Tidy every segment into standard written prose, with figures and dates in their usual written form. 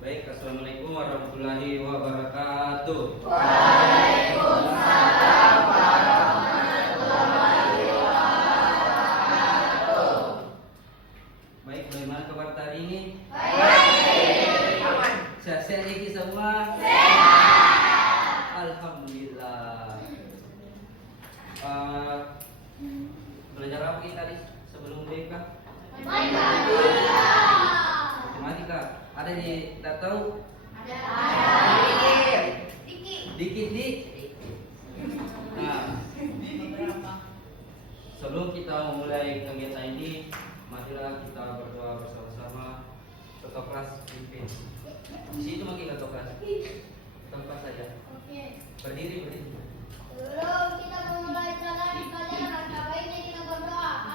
Baik, assalamualaikum warahmatullahi wabarakatuh. Waalaikumsalam warahmatullahi wabarakatuh. Baik, bagaimana kabar hari ini? Baik. Sehat-sehat ya kita semua? Sehat. Alhamdulillah. Belajar apa kita tadi sebelum BK? Matematika. Ada di tak tahu? Ada. Dikit di. Nah, sebelum kita memulai kegiatan ini, marilah kita berdoa bersama-sama. Ketua kelas pimpin. Di situ makin ketua kelas. Tempat saja. Berdiri. Sebelum kita memulai pelajaran, baiknya kita berdoa.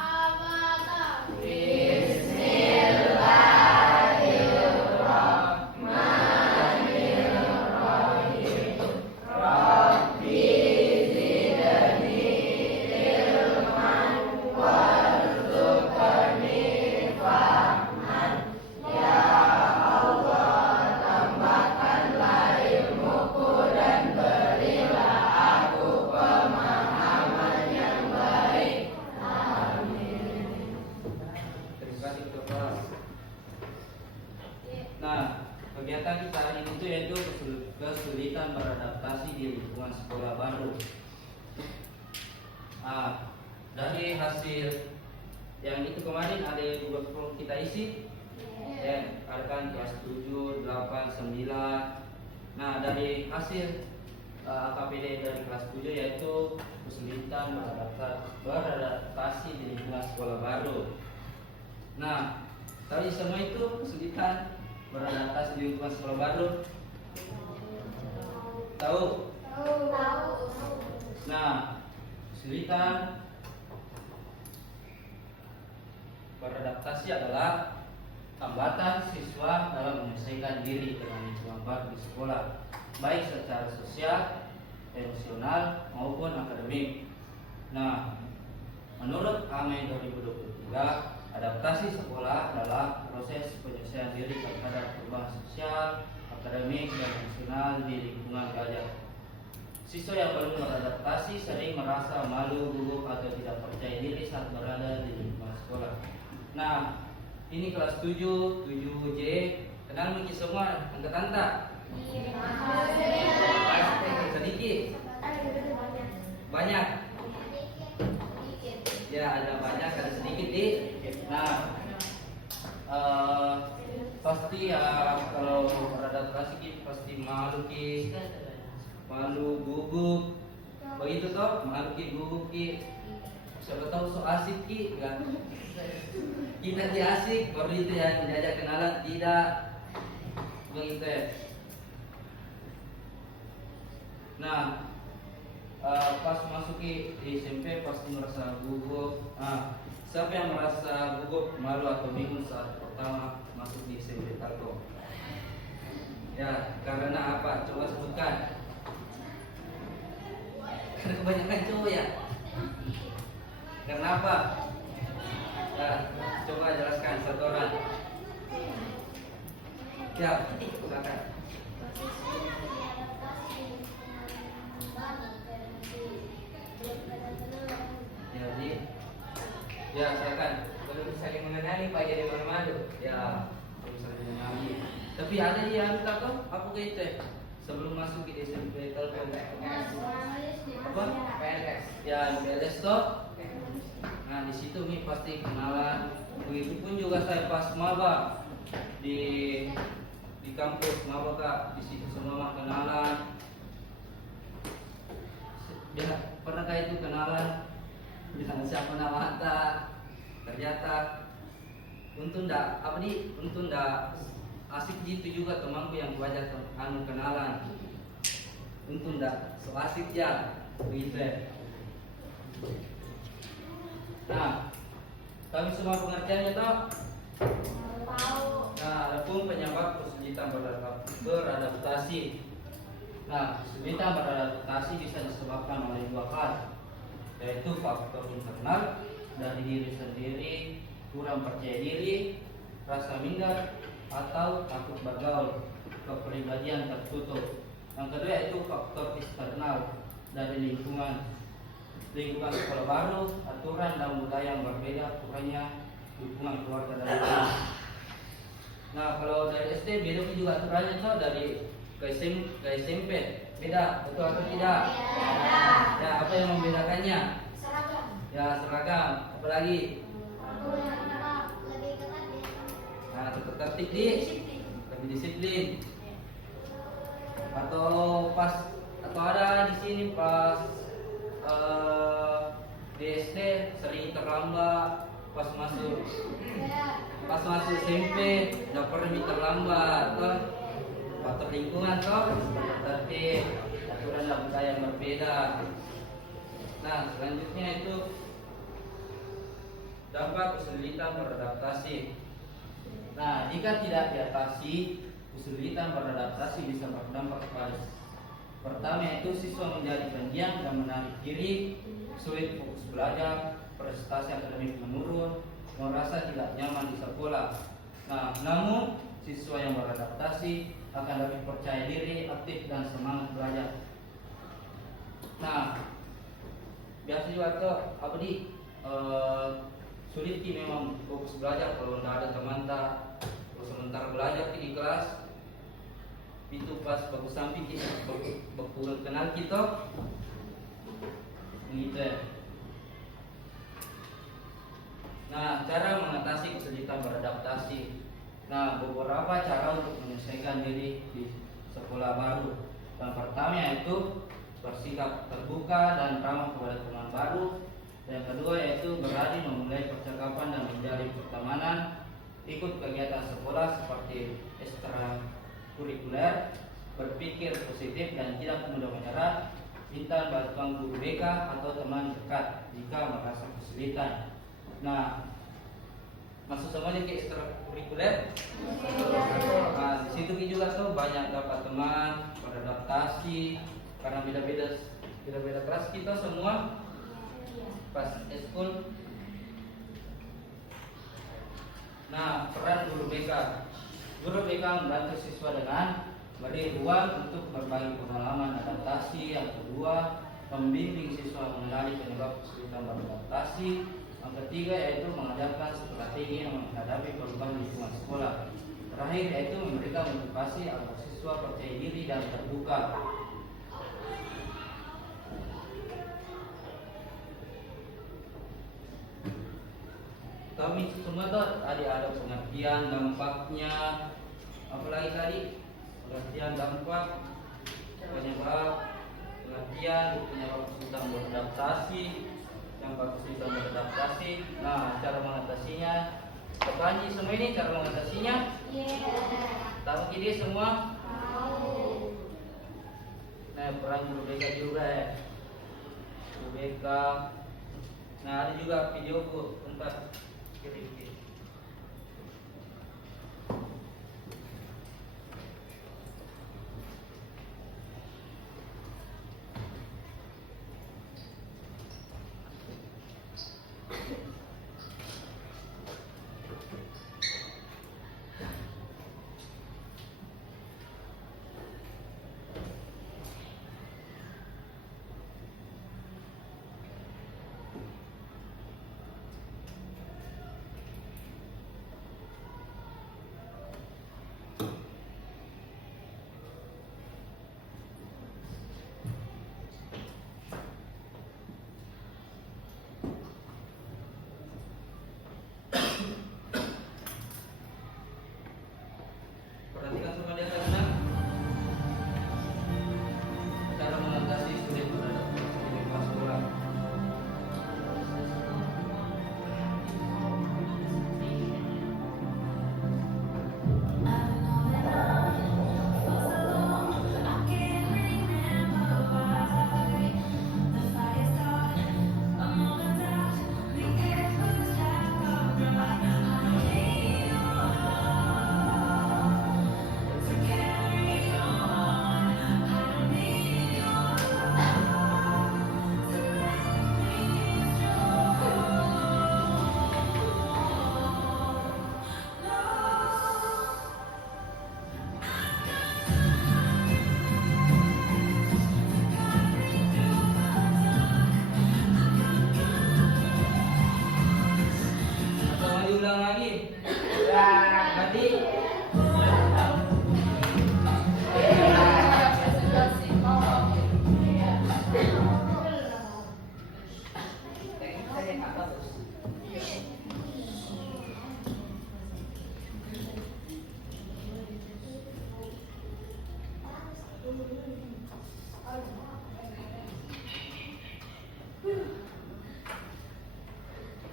Al-Fatihah. Nah, kegiatan kita hari ini itu yaitu kesulitan beradaptasi di lingkungan sekolah baru. Dari hasil yang itu kemarin ada dua kelompok kita isi, ada kan kelas 7, 8, 9. Nah, dari hasil KPD dari kelas 7 yaitu kesulitan beradaptasi di lingkungan sekolah baru. Nah, tahu semua itu kesulitan beradaptasi di lingkungan sekolah baru? Tahu? Nah, kesulitan beradaptasi adalah hambatan siswa dalam menyelesaikan diri dengan lingkungan baru di sekolah, baik secara sosial, emosional maupun akademik. Nah, menurut AME 2023, adaptasi sekolah adalah proses penyesuaian diri terhadap perubahan sosial, akademik, dan emosional di lingkungan belajar. Siswa yang belum beradaptasi sering merasa malu, gugup, atau tidak percaya diri saat berada di lingkungan sekolah. Nah, ini kelas 7, 7J. Kenal mungkin semua angkatan tak? Sedikit. Banyak. Ya, ada banyak, ada sedikit di. Nah, pasti ya kalau beradaptasi ki pasti malu ki, malu gugup, begitu toh, malu ki gugup ki. Siapa tahu so asik ki, enggak? Kita di asik, baru itu yang diajak kenalan tidak, begitu ya. Nah, pas masuki di SMP pasti merasa gugup. Siapa yang merasa gugup, malu atau bingung saat pertama masuk di SMP Talko? Ya, karena apa? Coba sebutkan. Karena kebanyakan cowok ya. Karena apa? Nah, coba jelaskan satu orang. Ya, silakan. Jadi, ya silakan. Belum saling mengenali Pak jadi malu. Ya, belum saling mengenali. Tapi ada yang tak tahu apa gitu sebelum masuk di SMP Telkom. Apa? PLS. Ya, PLS toh. Nah, di situ nih pasti kenalan. Begitupun juga saya pas maba di kampus maba Kak, di situ semua kenalan. Ya, pernahkah itu kenalan dengan siapa nama anta? Ternyata untung ndak asik gitu juga temanku yang kuajak kenalan. Untung ndak so asik ya, begitu ya. Nah, kami semua pengertiannya toh? Nah, adapun penyebab kesulitan beradaptasi. Nah, kesulitan beradaptasi bisa disebabkan oleh dua hal, yaitu faktor internal dari diri sendiri, kurang percaya diri, rasa minder, atau takut bergaul, kepribadian tertutup. Yang kedua yaitu faktor eksternal dari lingkungan sekolah baru, aturan dan budaya yang berbeda, kurangnya dukungan keluarga dan lingkungan. Nah, kalau dari SD beda juga aturannya tuh dari ke SMP beda, betul atau tidak? Ya, apa yang membedakannya? Seragam. Ya, seragam. Apalagi? Lebih ketat ya. Nah, tetap tertib lebih disiplin. Atau ada di sini pas di SD sering terlambat, pas masuk SMP nggak pernah terlambat toh. Faktor lingkungan toh, tertib, aturan dan budaya yang berbeda. Nah, selanjutnya itu dampak kesulitan beradaptasi. Nah, jika tidak diatasi, kesulitan beradaptasi bisa berdampak kepada pertama yaitu siswa menjadi pendiam dan menarik diri, sulit fokus belajar, prestasi akademik menurun, merasa tidak nyaman di sekolah. Nah, namun siswa yang beradaptasi akan lebih percaya diri, aktif dan semangat belajar. Nah, biasa juga tuh sulit memang fokus belajar kalau tidak ada teman tak. Kalau sementara belajar di kelas itu pas baku samping kita baku kenal kita gitu ya. Nah, cara mengatasi kesulitan beradaptasi. Nah, beberapa cara untuk menyelesaikan diri di sekolah baru. Yang pertama yaitu bersikap terbuka dan ramah kepada teman baru. Yang kedua yaitu berani memulai percakapan dan menjalin pertemanan, ikut kegiatan sekolah seperti ekstrakurikuler, berpikir positif dan tidak mudah menyerah, minta bantuan guru BK atau teman dekat jika merasa kesulitan. Nah, masuk semuanya ke ekstrakurikuler. Nah, di situ juga tuh banyak dapat teman, beradaptasi karena beda-beda kelas kita semua pas eskul. Nah, peran guru BK. Guru BK membantu siswa dengan beri ruang untuk berbagi pengalaman adaptasi. Yang kedua, membimbing siswa mengenali penyebab kesulitan beradaptasi. Yang ketiga yaitu mengajarkan strategi menghadapi perubahan lingkungan sekolah. Terakhir yaitu memberikan motivasi agar siswa percaya diri dan terbuka. Kami semua tuh tadi ada pengertian dampaknya, apalagi tadi pengertian dampak, penyebab kesulitan beradaptasi, kesulitan beradaptasi. Nah, cara mengatasinya, Panji semua ini cara mengatasinya. Tahu ini semua? Nah, peran guru BK juga ya. Guru BK. Nah, ada juga videoku tempat kirim.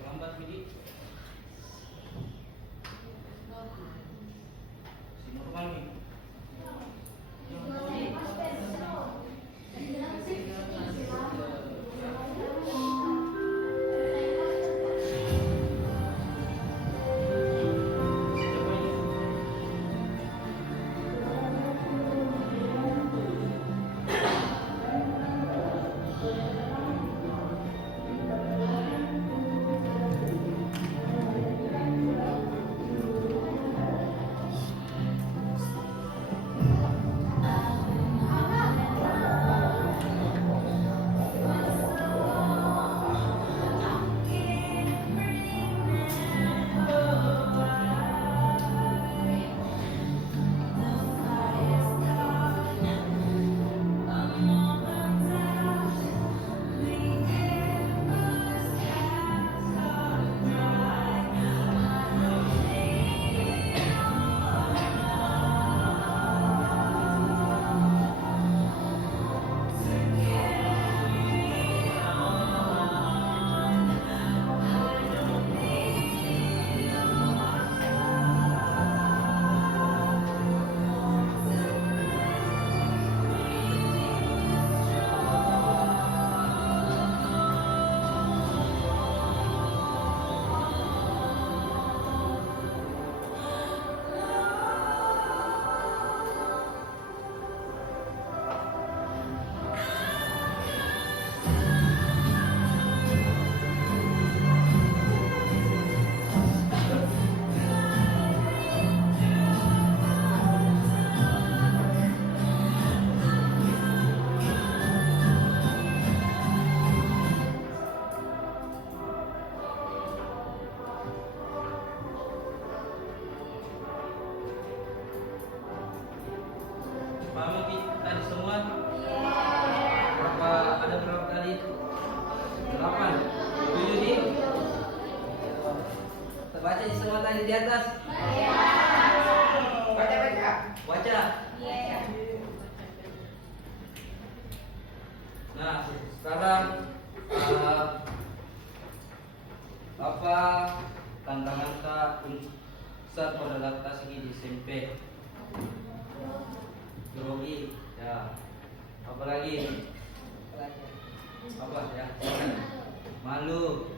Lambat Bidi. Si normal nih. Paham Bi tadi semua? Ada berapa kali? 8. Setuju Di? Terbaca di semua tadi di atas? Baca. Baca. Nah, sekarang apa tantangan Kak saat beradaptasi di SMP? Grogi, ya. Apalagi? Apa ya? Malu,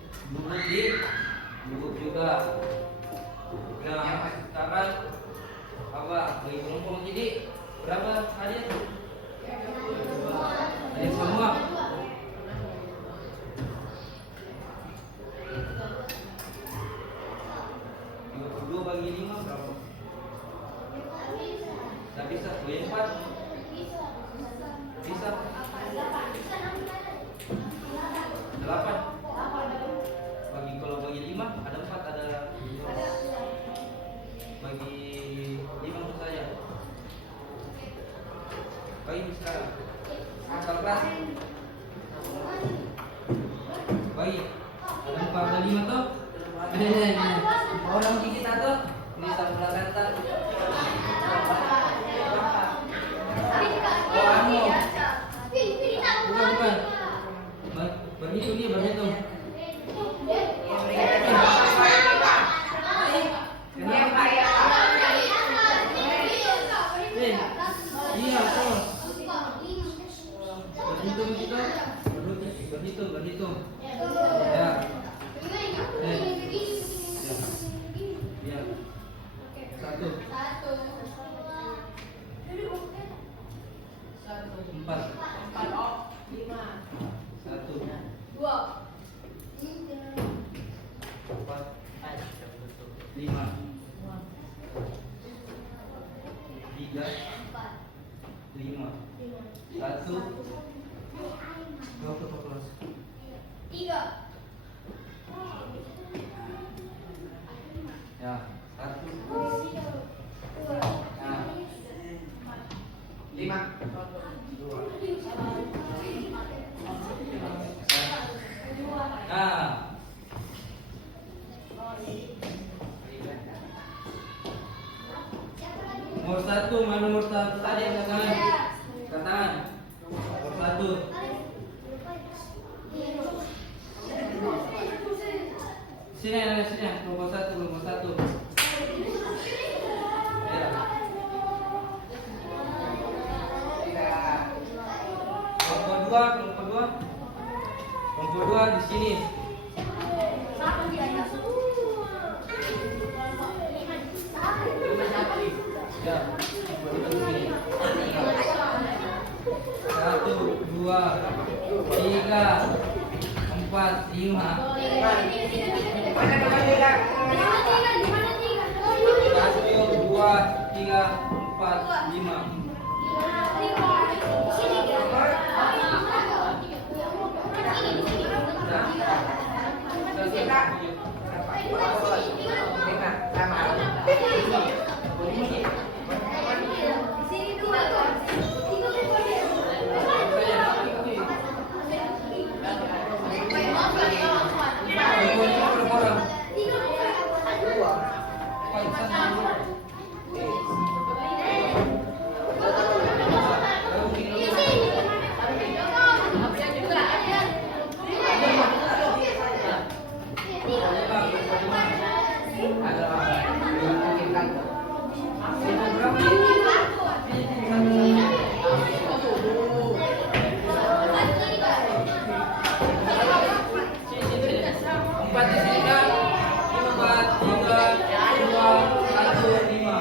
gugup juga. Nah, sekarang apa? Bagi kelompok jadi berapa hadiah? Hadiah semua. 32 bagi 5 berapa? Tidak bisa, bagi 4 bisa 8. Bagi kalau bagi 5 ada 4 ada bagi 5 untuk saya. Bagi sekarang asal kelas bagi ada 4 ada 5 tuh. Orang dikit satu bisa belakang satu. Oh, anu. Bukan. Berhitung dia berhitung. Iya, tuh. Berhitung kita. Berhitung. Ya. Ya. 1 4 1 2 4 5 3 5 1 berapa kelas? 3 ya 1 5 2 nah nomor 1 mana nomor 1 tadi katakan nomor Satu. Sini, sini. Kelompok satu, kelompok satu. Ya. Kelompok dua, kelompok dua. Kelompok dua di sini. Ya, kelompok dua di sini. Satu, dua, tiga, empat, lima. Satu, dua, tiga, empat, lima. Empat di sini kan? Empat, tiga, dua, satu, lima.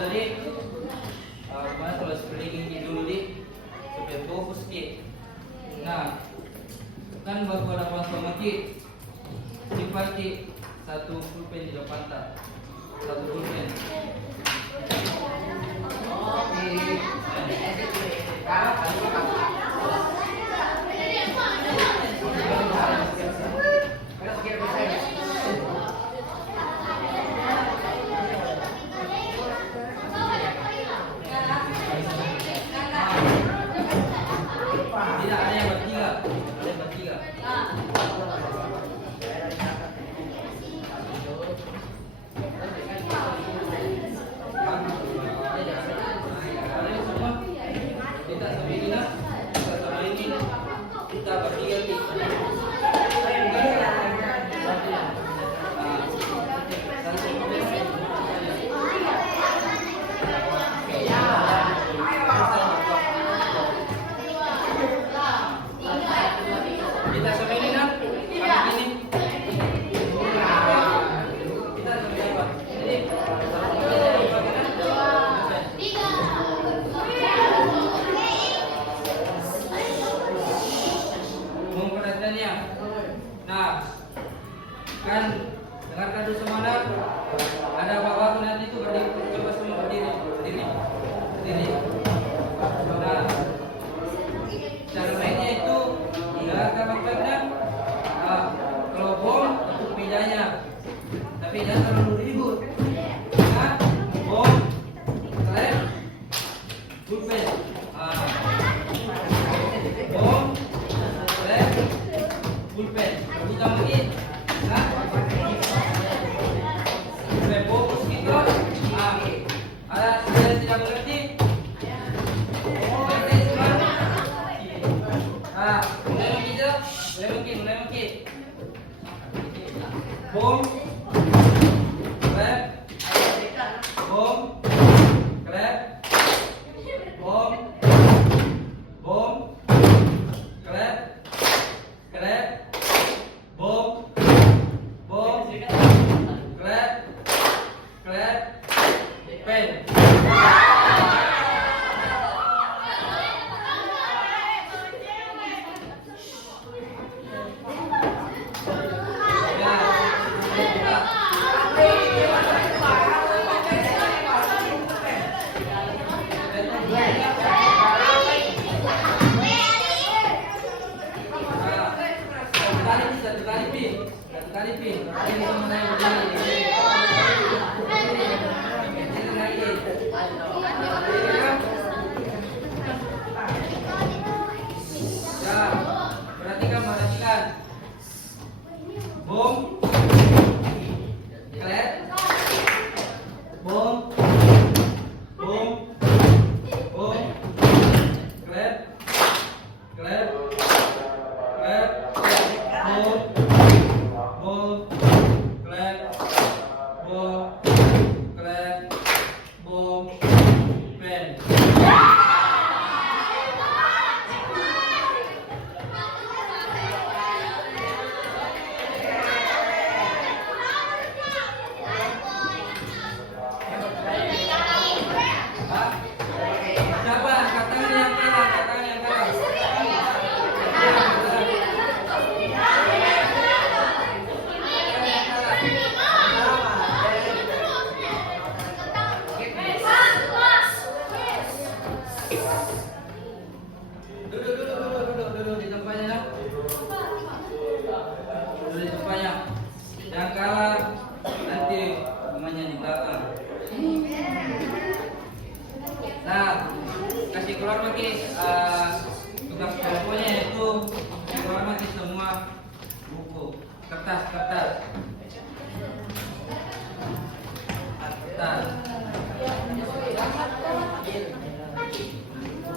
Jadi kemarin kalau spelling ini dulu di Nah, kan baru ada kelas pemaki. Simpati satu pulpen di Jakarta. Satu pulpen. Tidak ada yang bertiga. Ada yang bertiga. Kita bertiga kita sampai ini nak ini kita sampai apa jadi memperhatikannya. Nah, kan dengarkan dulu semuanya. Ada bapak nanti itu berdiri, coba semua berdiri. Nah, cara mainnya itu dengarkan bapak-bapaknya. Kalau bom itu pindahnya, tapi jangan terlalu ribut. Nah, bom, klep, pulpen. Bom, klep, pulpen. Kita lagi. Nah, sampai fokus gitu. Ada yang tidak mengerti? Mengerti semua? Mulai lagi je. Mulai lagi. Bom, klep, bom, klep, bom, klep, bom, klep, pen. Satu kali pin. Ini semuanya berdiri. Ya, perhatikan. Bom, klep, bom, klep, bom, pen. Siapa? Katakan yang kalah. Duduk di tempatnya. Duduk di tempatnya. Yang kalah nanti namanya di belakang. Nah, kasih keluar lagi tugas pokoknya itu keluar lagi semua buku, kertas.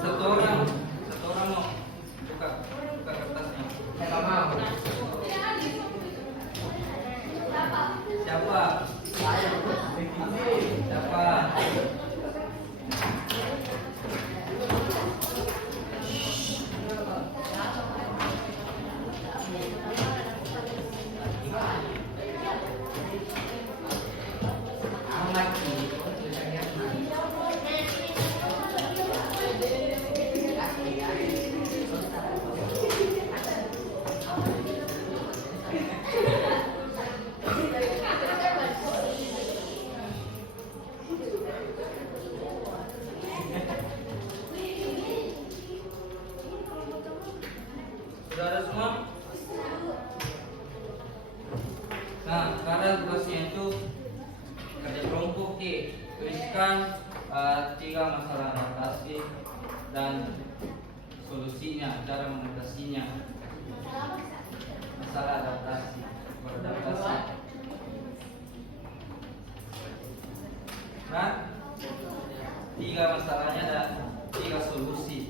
Satu orang mau buka kertasnya. Siapa? Sudah ada semua? Nah, sekarang tugasnya itu kerja kelompok tuliskan 3 masalah adaptasi dan solusinya, cara mengatasinya. Masalah adaptasi, beradaptasi. Nah, 3 masalahnya dan 3 solusi.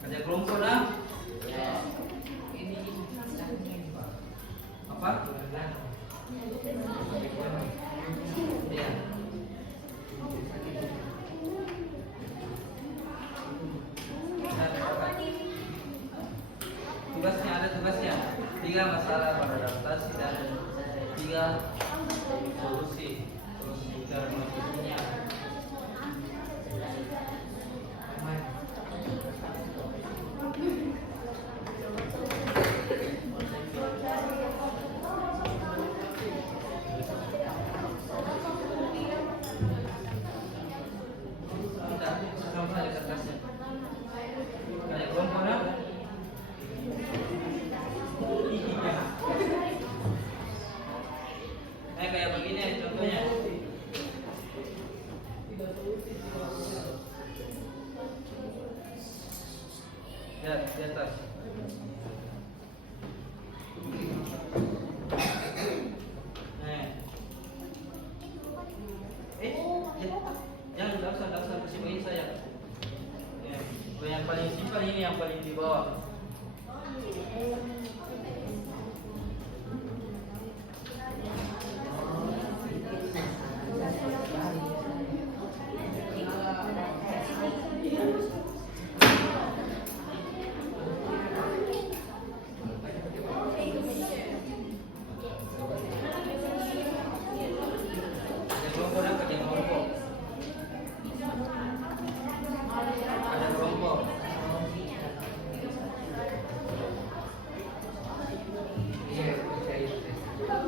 Kerja kelompok nah? Apa? Ya. Tugasnya ada tugasnya 3 masalah beradaptasi dan 3 solusi. Terus cara mengatasinya. Kayak begini contohnya. Ya, di atas. Jangan kasih begini saya. Ya, yang paling simpel ini yang paling di bawah.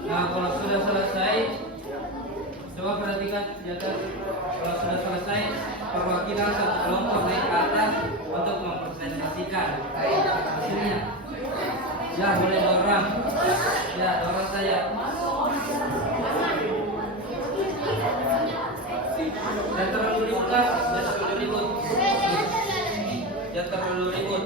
Nah, kalau sudah selesai, coba perhatikan di atas. Kalau sudah selesai, perwakilan satu kelompok naik ke atas untuk mempresentasikan hasilnya. Ya, boleh dorong. Ya, dorong saya. Jangan terlalu ribut, jangan terlalu ribut. Jangan terlalu ribut.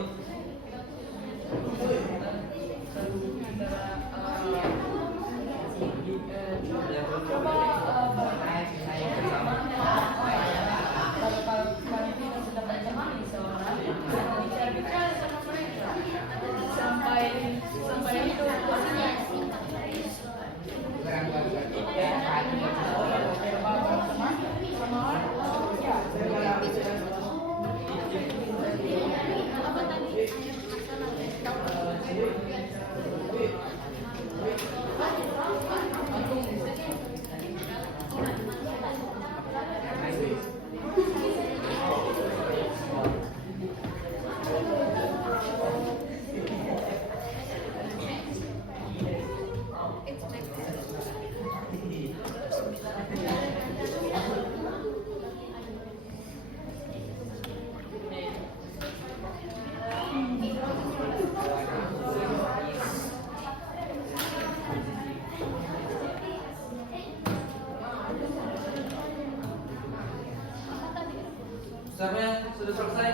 Siapa sudah selesai?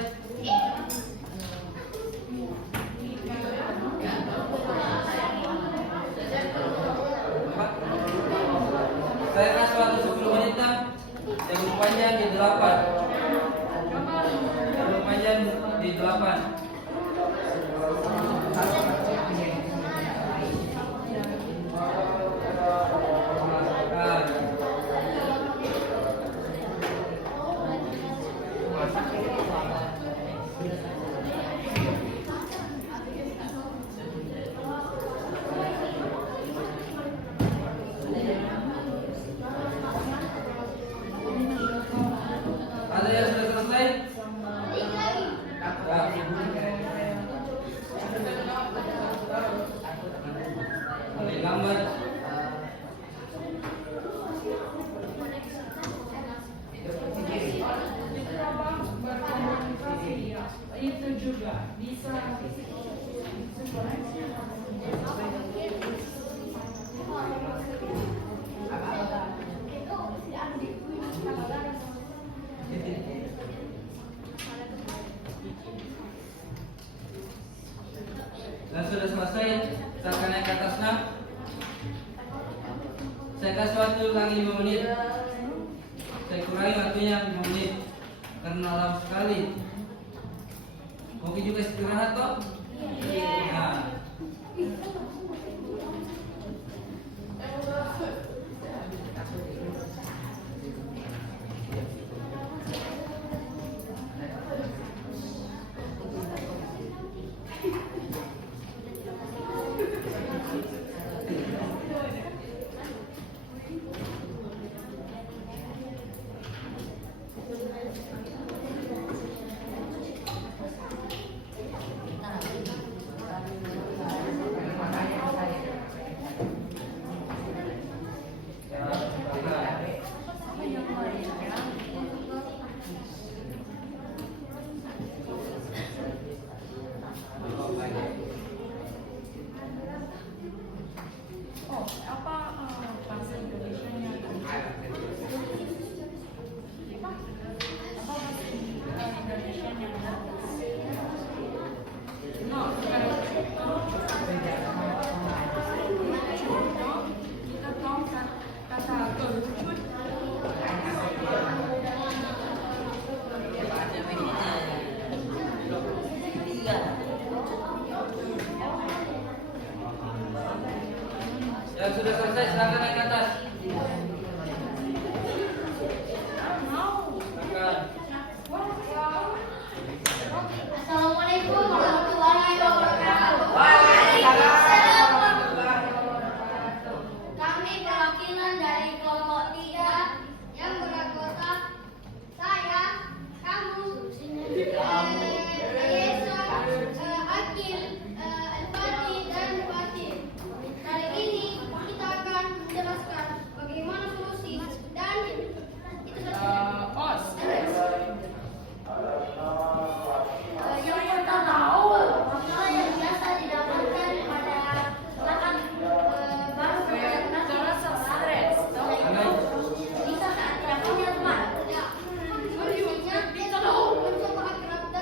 Saya kasih waktu 10 menit. Yang lebih panjang di 8. Yang lebih panjang di 8. Ada yang sudah selesai? Lagi. Ambil gambar. Itu juga bisa. Dan sudah selesai, kita akan naik ke atasnya. Saya kasih waktu lagi 5 menit. Saya kurangi waktunya 5 menit karena lama sekali. Oke juga istirahat toh? Nah. Oh, apa bahasa Indonesianya? Apa bahasa Indonesianya? No, kita tahu kata kerucut. Yang sudah selesai silakan naik ke atas. Assalamualaikum warahmatullahi wabarakatuh. Kami perwakilan dari kelompok 3 yang beranggota saya, kamu, Yesa, Akil, Al-Fatih dan Fatin. Kali ini kita akan menjelaskan bagaimana solusi dan itu saja. Os. Yang pertama, masalah yang biasa didapatkan pada lahan baru perjalanan Terasa stres, toh? bisa saat yang punya teman. Solusinya mencoba akrab dan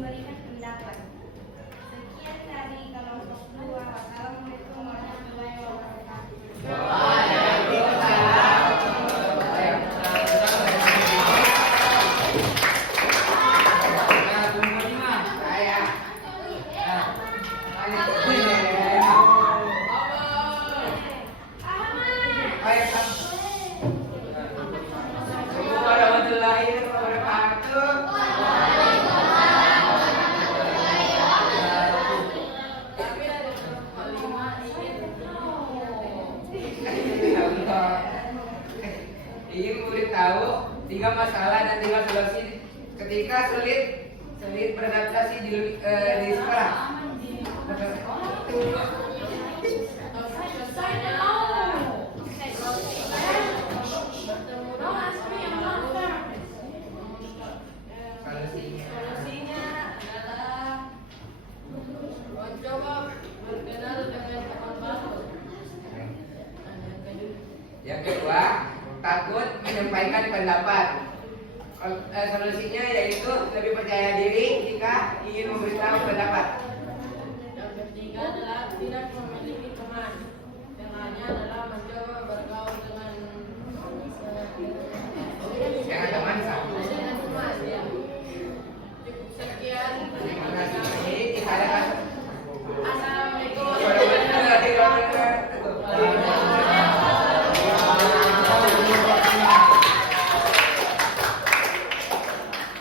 memberikan pendapat. Sekian dari kelompok 2. Wassalamualaikum warahmatullahi wabarakatuh. Ingin memberitahu 3 masalah dan 5 solusi ketika sulit beradaptasi di sekolah. Solusinya adalah mencoba berkenal dengan teman baru. Yang kedua, takut menyampaikan pendapat. Solusinya yaitu lebih percaya diri jika ingin memberitahu pendapat. Yang ketiga adalah tidak memiliki teman. Caranya adalah mencoba bergaul dengan Jangan teman satu. teman ya. Cukup sekian. Terima kasih. Ini kita ada Assalamualaikum warahmatullahi wabarakatuh.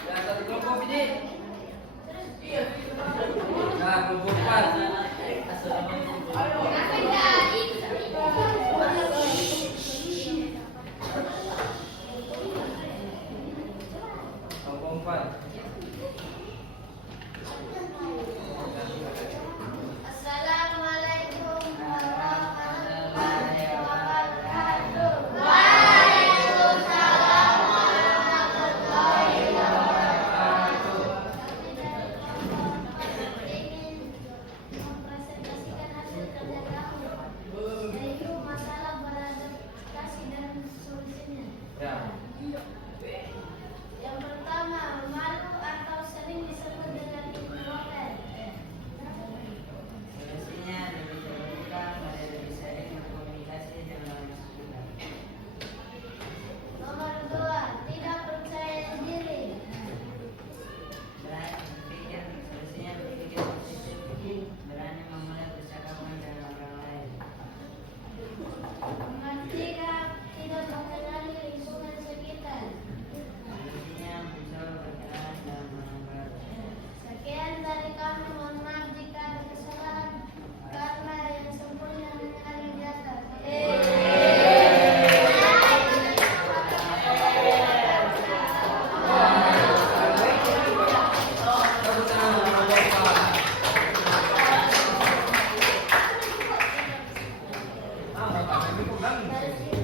Yang satu kelompok ini. Nah, kelompok 4. Kelompok 4. Assalamualaikum warahmatullahi wabarakatuh. Ingin mempresentasikan hasil kerja kamu, yaitu masalah beradaptasi dan solusinya. Ya. Yang pertama, malu atau sering disebut dengan introvert. Solusinya lebih terbuka, lebih sering berkomunikasi dengan orang sekitar. Nomor 2, tidak percaya diri. Berani berpikir, solusinya berpikir positif, berani memulai percakapan dengan orang lain. Nomor 3, tidak mengenali lingkungan sekitar. Solusinya mencoba berkenalan dan orang baru. Sekian dari kami, mohon maaf jika ada kesalahan, karena yang sempurna hanya ada di atas.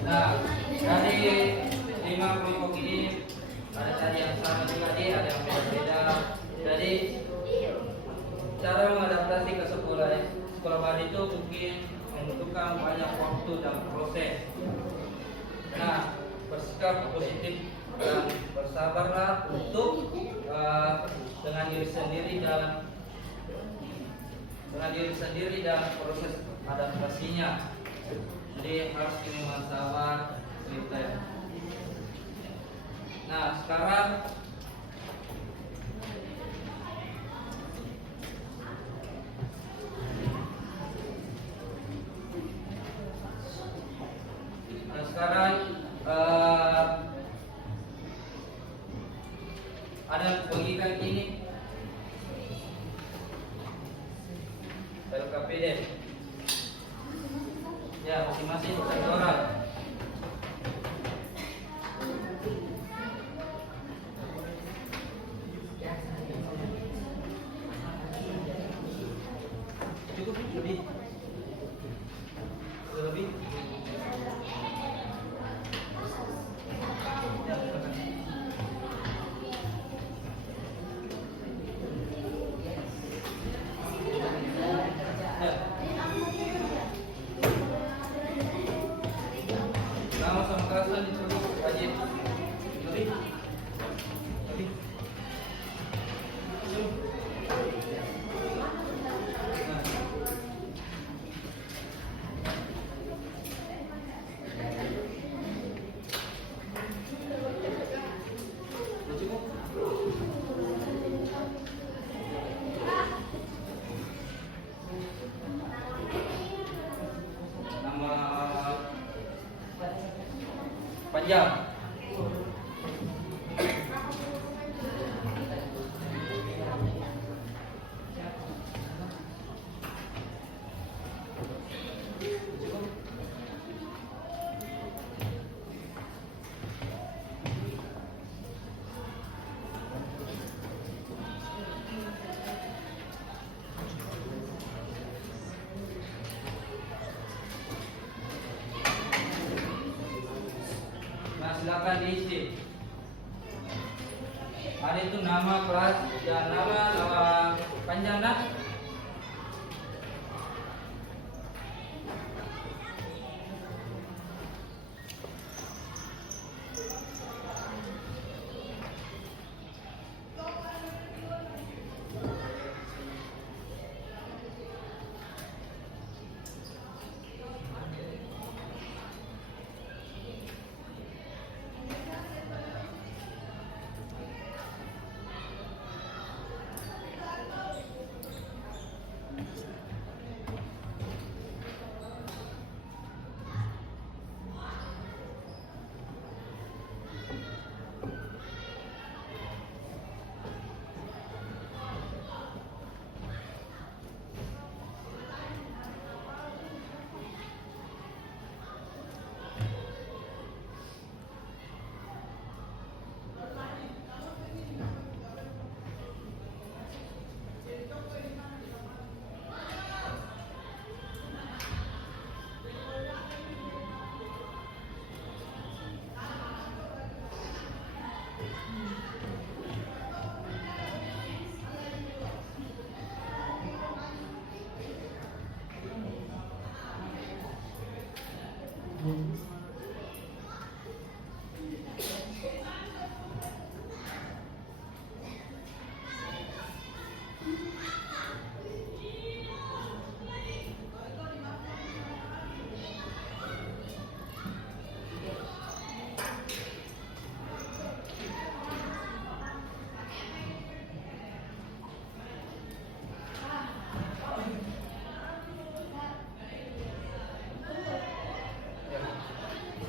Nah, dari 5 kelompok ini ada tadi yang sama juga nih, ada yang beda-beda. Jadi cara mengadaptasi ke sekolah baru itu mungkin membutuhkan banyak waktu dan proses. Nah, bersikap positif dan bersabarlah untuk dengan diri sendiri dan proses adaptasinya. Jadi harus dengan sabar cerita. Nah, sekarang ada bagikan ini LKPD. Ya, masing-masing satu orang. Cukup lebih. Lebih. Ya, terima kasih. Ya. diam. Nah, silakan diisi. Ada itu nama kelas dan nama panjang nak.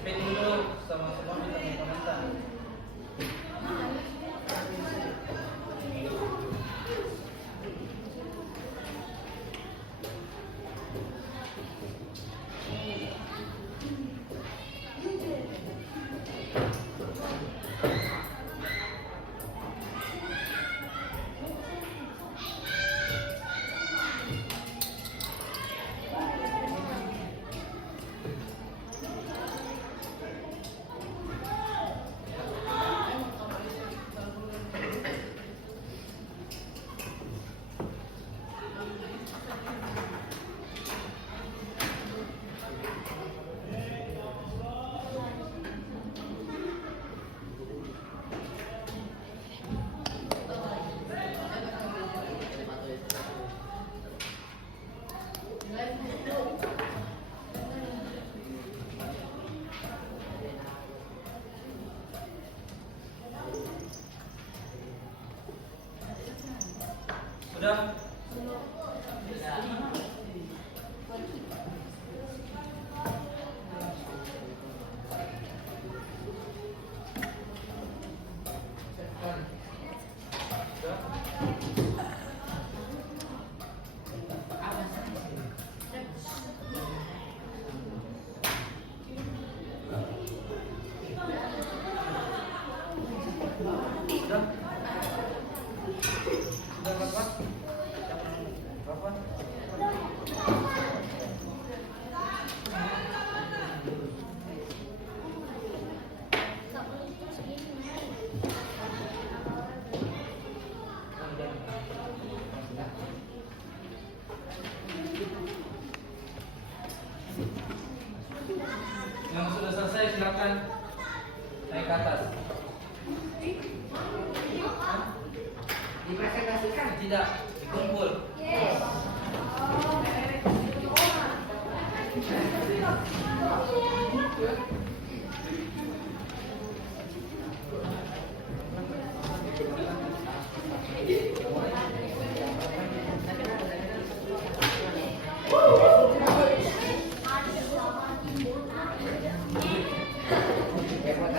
Pin dulu sama semua kita komentar. Sudah? Sudah? Sudah berapa? Berapa? Yang sudah selesai silakan naik ke atas. Dipresentasikan. Tidak, dikumpul. Repot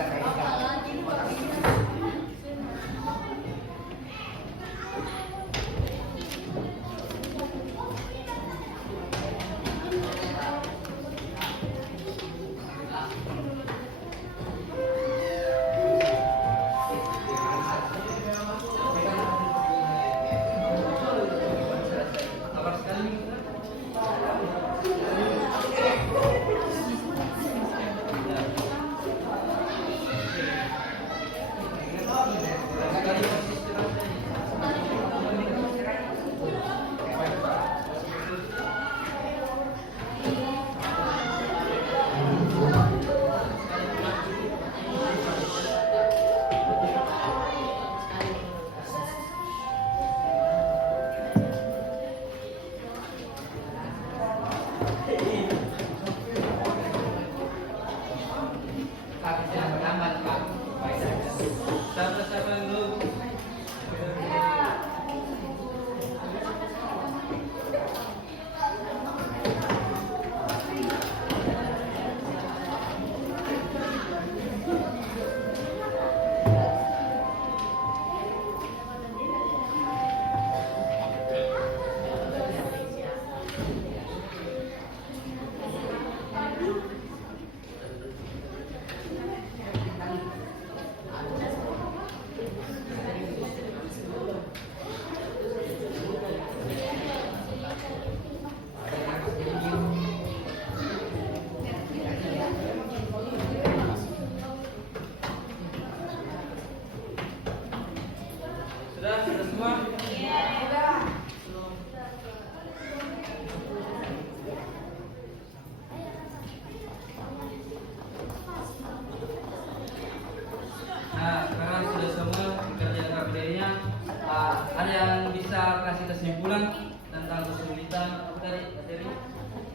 kesimpulan tentang kesulitan apa tadi materi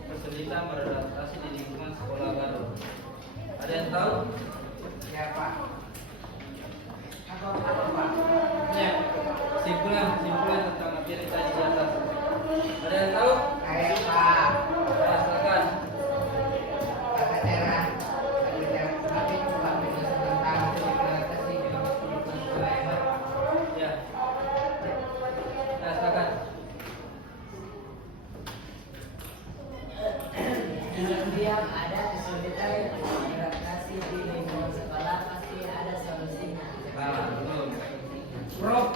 kesulitan beradaptasi di lingkungan sekolah baru. Ada yang tahu? Ya Pak. Apa Pak? Ya, kesimpulan tentang materi tadi di atas. Ada yang tahu? Saya Pak. Ya, silakan. Tata cara tapi Pak penjelasan tentang beradaptasi di lingkungan sekolah yang baru. Ya. Ya, silakan. Diam-diam ada kesulitan beradaptasi di lingkungan sekolah, pasti ada solusinya. Nah, belum. Prof.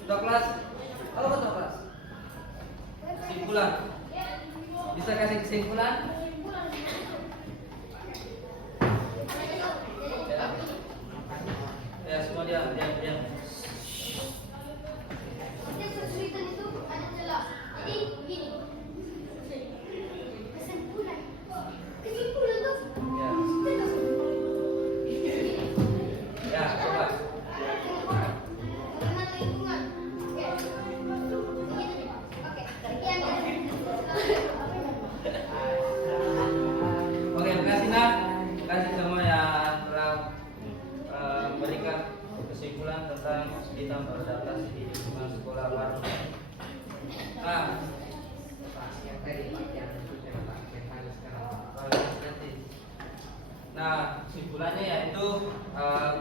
Ketua kelas. Halo ketua kelas. Kesimpulan. Bisa kasih kesimpulan? Ya. Ya, semua diam. Jadi kesulitan itu ada celah. Jadi begini. Kesimpulan tuh. Ya. Ya, coba. Karena lingkungan. Oke. Begini. Oke. Sekian ya. Oke, terima kasih Nak. Terima kasih semua yang telah memberikan kesimpulan tentang kesulitan beradaptasi di lingkungan sekolah baru. Nah, Pak, yang tadi Pak yang susah Pak, yang tadi sekarang Pak. nanti. Nah, kesimpulannya yaitu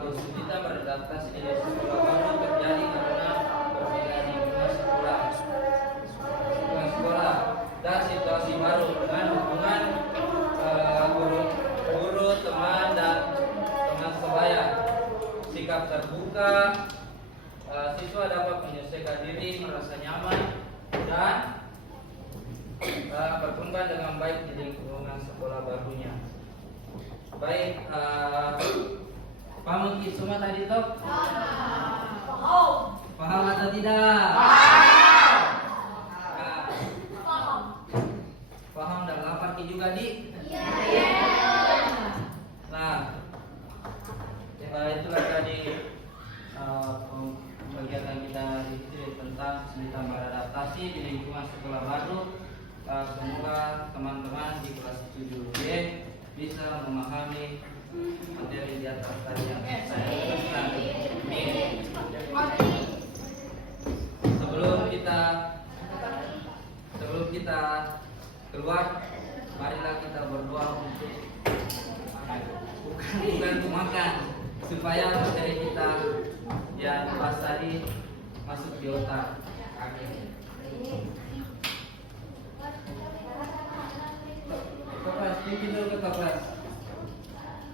kesulitan beradaptasi di sekolah baru terjadi karena berbeda lingkungan sekolah dan situasi baru dengan hubungan guru, teman dan teman sebaya. Sikap terbuka, siswa dapat menyelesaikan diri, merasa nyaman dan berkembang dengan baik di lingkungan sekolah barunya. Baik, paham mungkin semua tadi toh? Paham atau tidak? Nah, paham dan lapar juga di? Nah, itulah tadi kegiatan kita di sini tentang kesulitan beradaptasi di lingkungan sekolah baru. Semoga teman-teman di kelas 7B bisa memahami materi di atas tadi yang saya jelaskan. Sebelum kita keluar, marilah kita berdoa untuk bukan untuk makan, supaya materi kita yang dibahas tadi masuk di otak. Amin. Kelas, pimpin dulu ke kelas.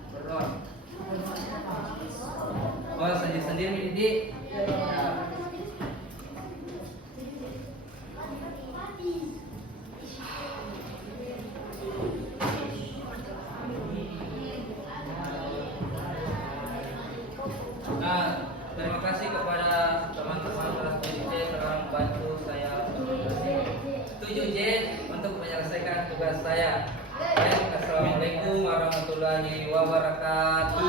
Berdoa. Oh, sendiri Didi. Nah, terima kasih kepada teman-teman kelas 7J telah membantu saya 7J untuk menyelesaikan tugas saya. Baik, assalamualaikum warahmatullahi wabarakatuh.